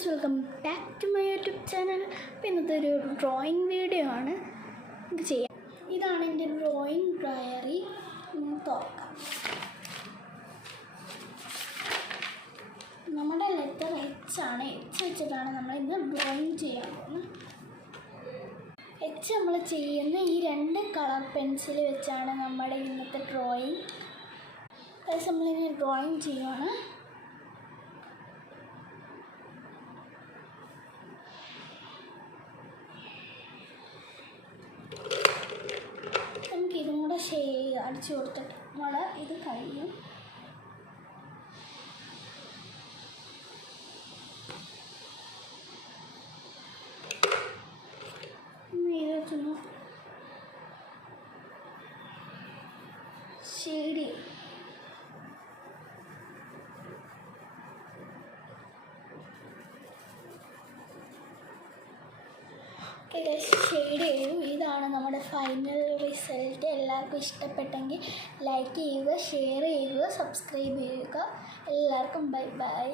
Guys, welcome back to my YouTube channel. അപ്പോൾ ഇന്നത്തെ ഒരു ഡ്രോയിങ് വീഡിയോ ആണ് നമുക്ക് ചെയ്യാം. ഇതാണ് എൻ്റെ ഡ്രോയിങ് ഡയറി. തുറക്കാം. നമ്മുടെ ലെറ്റർ എച്ച് ആണ്. എച്ച് വെച്ചിട്ടാണ് നമ്മൾ ഇന്ന് ഡ്രോയിങ് ചെയ്യാൻ പോകുന്നത്. എച്ച് നമ്മൾ ചെയ്യുന്ന ഈ 2 കളർ പെൻസിൽ വെച്ചാണ് നമ്മുടെ ഇന്നത്തെ ഡ്രോയിങ്. ഗൈസ്, നമ്മളിങ്ങനെ ഡ്രോയിങ് ചെയ്യുകയാണ്. ഇതും കൂടെ അടിച്ചു കൊടുത്തിട്ട് നമ്മൾ ഇത് കഴിയും. ഇതൊന്ന് ഷെയ്ഡ് ചെയ്തു. ഇതാണ് നമ്മുടെ ഫൈനൽ റിസൾട്ട്. എല്ലാവർക്കും ഇഷ്ടപ്പെട്ടെങ്കിൽ ലൈക്ക് ചെയ്യുക, ഷെയർ ചെയ്യുക, സബ്സ്ക്രൈബ് ചെയ്യുക. എല്ലാവർക്കും ബൈ ബൈ.